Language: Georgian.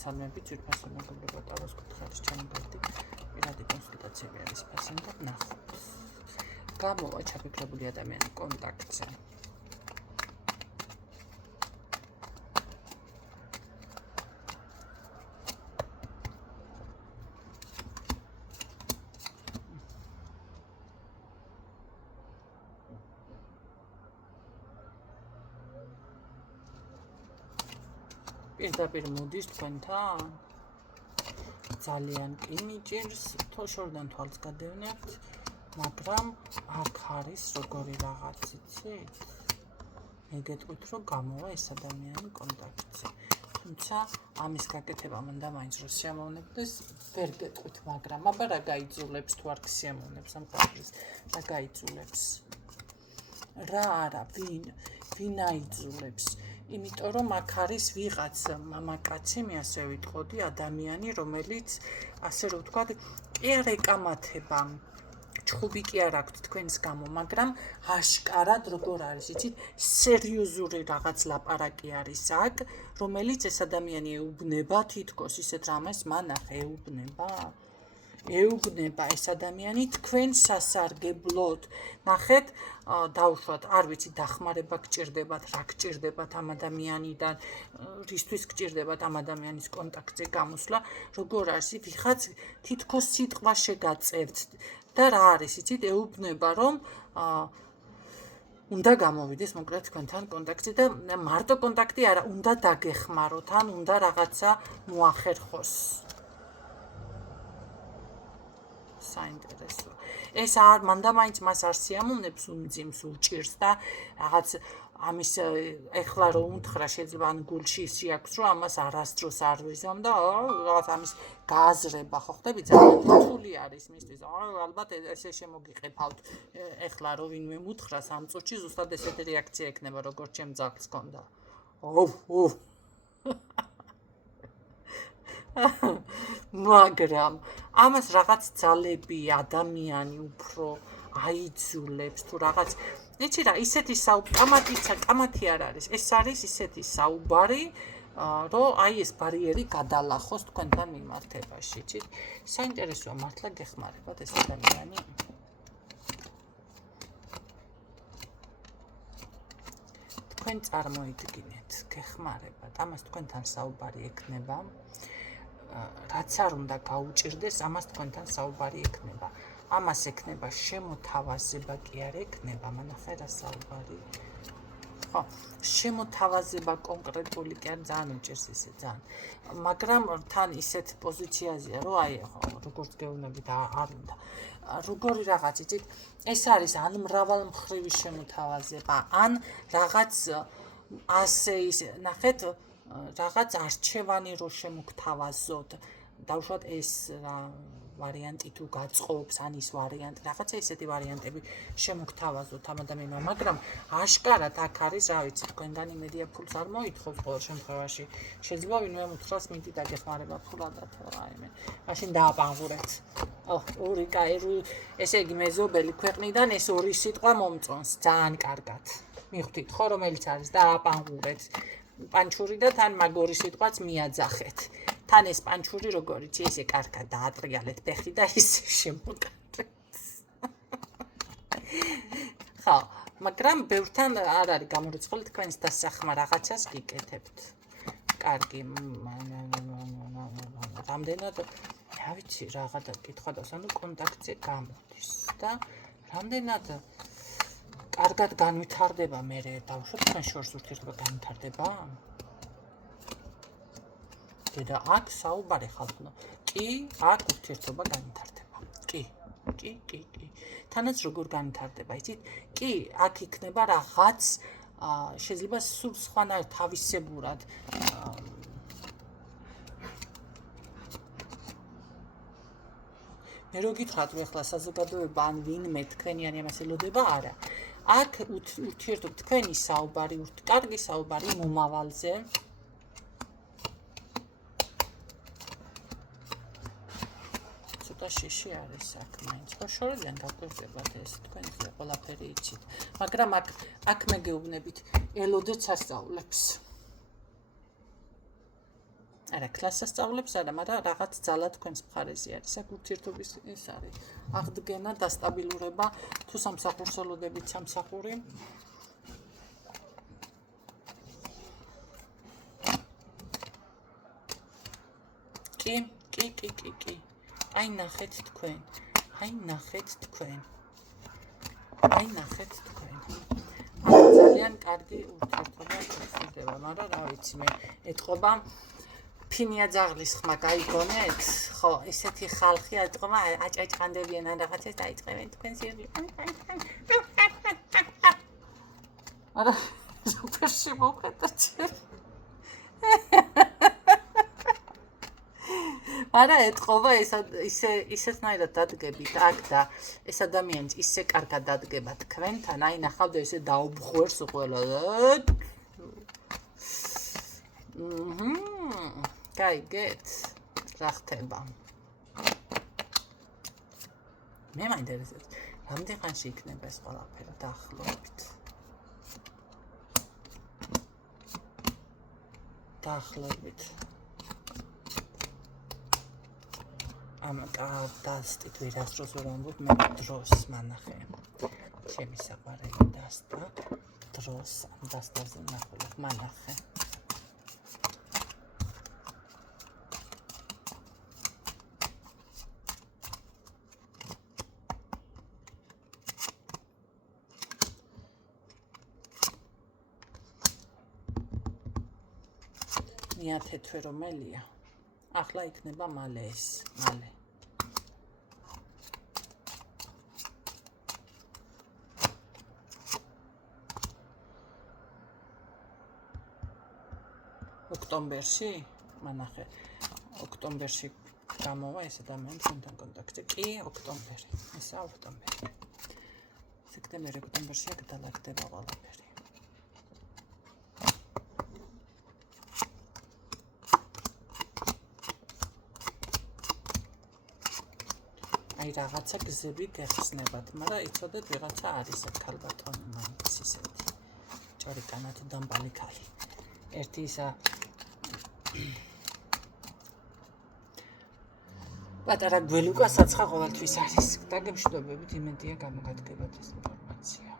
Salmები ძირფასი მეგობრებო ტაროს კუთხეების ჩემი გარდი პირადი კონსულტაციები არის ფასენ და ნახოთ. გამოვა ჩაფიქრებული ადამიანის კონტაქტზე. პირდაპირ მოდის თქვენთან ძალიან კი მიჭირს შორიდან თვალს გადევნებთ, მაგრამ აქ არის როგორი რაღაც იცით? მე გეტყვით რომ გამოვა ეს ადამიანი კონტაქტზე. თუმცა ამის გაკეთება მანდა მაინც რომ სიამოვნებდეს, ვერ გეტყვით, მაგრამ აბა რა გაიძულებს თუ არ გსიამოვნებს ამ კადრს, რა გაიძულებს? რა არა, ვინ აიძულებს? იმიტომ რომ აქ არის ვიღაც მამაკაცი, მე ასე ვიტყოდი, ადამიანი, რომელიც ასე რომ ვთქვათ, კი არ ეკამათება, ჩხუბი კი არ აქვს თქვენს გამო, მაგრამ აშკარად როგორ არის, იცით, სერიოზული რაღაც ლაპარაკი არის აქ, რომელიც ეს ადამიანი ეუბნება თითქოს ისეთ რამეს მანახე ეუბნება ეს ადამიანი თქვენ სასარგებლოდ. ნახეთ, დავუშვათ, არ ვიცი, დახმარება გჭირდებათ, რა გჭირდებათ ამ ადამიანიდან, რისთვის გჭირდებათ ამ ადამიანის კონტაქტზე გამოსვლა, როგორ არის, ვიღაც თითქოს სიტყვა შეგაწევთ და რა არის, იცით, ეუბნება რომ უნდა გამოვიდეს მოკლედ თქვენთან კონტაქტზე და მარტო კონტაქტი არა, უნდა დაგეხმაროთ, ან უნდა რაღაცა მოახერხოს. საინტერესო. ეს არ მანდა მაინც მას არ სიამოვნებს, უმძიმს, უჭირს და რაღაც ამის ეხლა რომ უთხრა შეიძლება ან გულში ისი აქვს რომ ამას არასდროს არ ვიზამ და რაღაც ამის გააზრება ხო ხდები ძალიან რთული არის მისთვის. ალბათ ესე შემოგიყებავთ ეხლა რომ ვინმე მუთხრას ამ წუთში ზუსტად ესეთი რეაქცია ექნება როგორც ჩემ ძაღლს ჰქონდა. მაგრამ ამას რაღაც ძალები ადამიანი უფრო აიძულებს თუ რაღაც იცი რა ისეთი კამათი არ არის ეს არის ისეთი საუბარი რომ აი ეს ბარიერი გადალახოს თქვენთან მიმართებაში იცით საინტერესოა მართლა გეხმარებათ ეს ადამიანი თქვენ წარმოიდგინეთ გეხმარებათ ამას თქვენთან საუბარი ექნება რაც არ უნდა გაუჭირდეს, ამას თქვენთან საუბარი ექნება. ამას ექნება შემოთავაზება კი არ ექნება, მანახე რა საუბარი. ხო, შემოთავაზება კონკრეტული კი არ ძალიან უჭირს ისე ძალიან. მაგრამ თან ისეთ პოზიციაზეა, რომ აი როგორც გეუბნებით არ უნდა. როგორი რაღაც იცით, ეს არის ან მრავალმხრივი შემოთავაზება, ან რაღაც ასე ისე, ნახეთ რაღაც არჩევანი რო შემოგთავაზოთ დავუშვათ ეს ვარიანტი თუ გაწყობს ან ის ვარიანტი რაღაცა ისეთი ვარიანტები შემოგთავაზოთ ამ ადამიანმა მაგრამ აშკარად აქ არის რა ვიცი თქვენგან იმედია ფულს არ მოითხოვს ყოველ შემთხვევაში შეიძლება ვინმე უთხრას მიდი დაგეხმარება ფულადად რაიმე მაშინ დააპანღურეთ ორი კაი ესე იგი მეზობელი ქვეყნიდან ეს ორი სიტყვა მომწონს ძალიან კარგად მიხვდით ხო რომელიც არის დააპანღურეთ პანჩური და თან მაგორი სიტყვაც მიაძახეთ. თან ეს პანჩური როგორიც ესე კარგად დაატრიალეთ ფეხი და ისე შემოგარეთ. ხო, მაგრამ ბევრთან არ არის გამორიცხული თქვენს დასახმა რაღაცას გიკეთებთ. კარგი. რამდენად რა ვიცი რაღაცა კითხვა და ანუ კონტაქტზე გამოდის და რამდენად კარგად განვითარდება მე დავუშვათ თქვენ შორს ურთიერთობა განვითარდება? და აქ საუბარი ხალხო. კი, აქ ურთიერთობა განვითარდება. კი. თანაც როგორ განვითარდება, იცით? კი, აქ იქნება რაღაც შეიძლება სულ სხვანაირ თავისებურად მე რო გითხრათ რომ ახლა საზოგადოება ან ვინმე თქვენიანი ამას ელოდება არა აქ ურთიერთობა თქვენი საუბარი, კარგი საუბარი მომავალზე. ცოტა შეში არის აქ მაინც. ხო შორიდან გაგვირდებათ ეს თქვენზე ყველაფერი იცით. მაგრამ აქ მე გეუბნებით ელოდეთ სასწაულებს. არა, კლასს სწავლებს არა, მაგრამ რაღაც ძალა თქვენს მხარეზე არის. აქ ურთიერთობის ეს არის. აღდგენა, დასტაბილურება, თუ სამსახურს ელოდებით სამსახური. კი. აი ნახეთ თქვენ. ძალიან კარგი ურთიერთობა ხდება, მაგრამ რა ვიცი მე ეთყობა ფინია ძაღლის ხმა გაიგონეთ? ხო, ესეთი ხალხია ეთყობა აჭაჭყანდებიან ან რაღაცას დაიწყებენ თქვენ სიყვარული. არა, სუპერში მოხდეთ. არა ეთყობა ისეთნაირად დადგებით აქ და ეს ადამიანიც ისე კარგად დადგება თქვენთან, აი ნახავდა ესე დაუბხვერს ყველა. გაიგეთ რა ხდება. მე მაინტერესებს რამდენ ხანში იქნება ეს ყველაფერი დაახლოებით. ამა დასტით ვერასდროს ვერ ამბობ, მე დროს მანახე. ჩემი საყვარელი დასტა დროს ამ დასტაზე ნახულობ მანახე. თეთრ რომელია? ახლა იქნება მალე ეს, მალე. ოქტომბერში? მანახე. ოქტომბერში გამოვა ეს ადამიანი თქვენთან კონტაქტში. კი, ოქტომბერი. ესა ოქტომბერი. სექტემბერი, ოქტომბერში გადალაგდება ყველაფერი. აი რაღაცა გზები გეხსნებათ, მაგრამ იცოდეთ ვიღაცა არის აქ ქალბატონი მაინც ისეთი. ჭორიკანათი დამბალი ქალი. ერთი ისა პატარა გველუკა საცხა ყოველთვის არის. დაგემშვიდობებით, იმედია გამოგადგებათ ეს ინფორმაცია.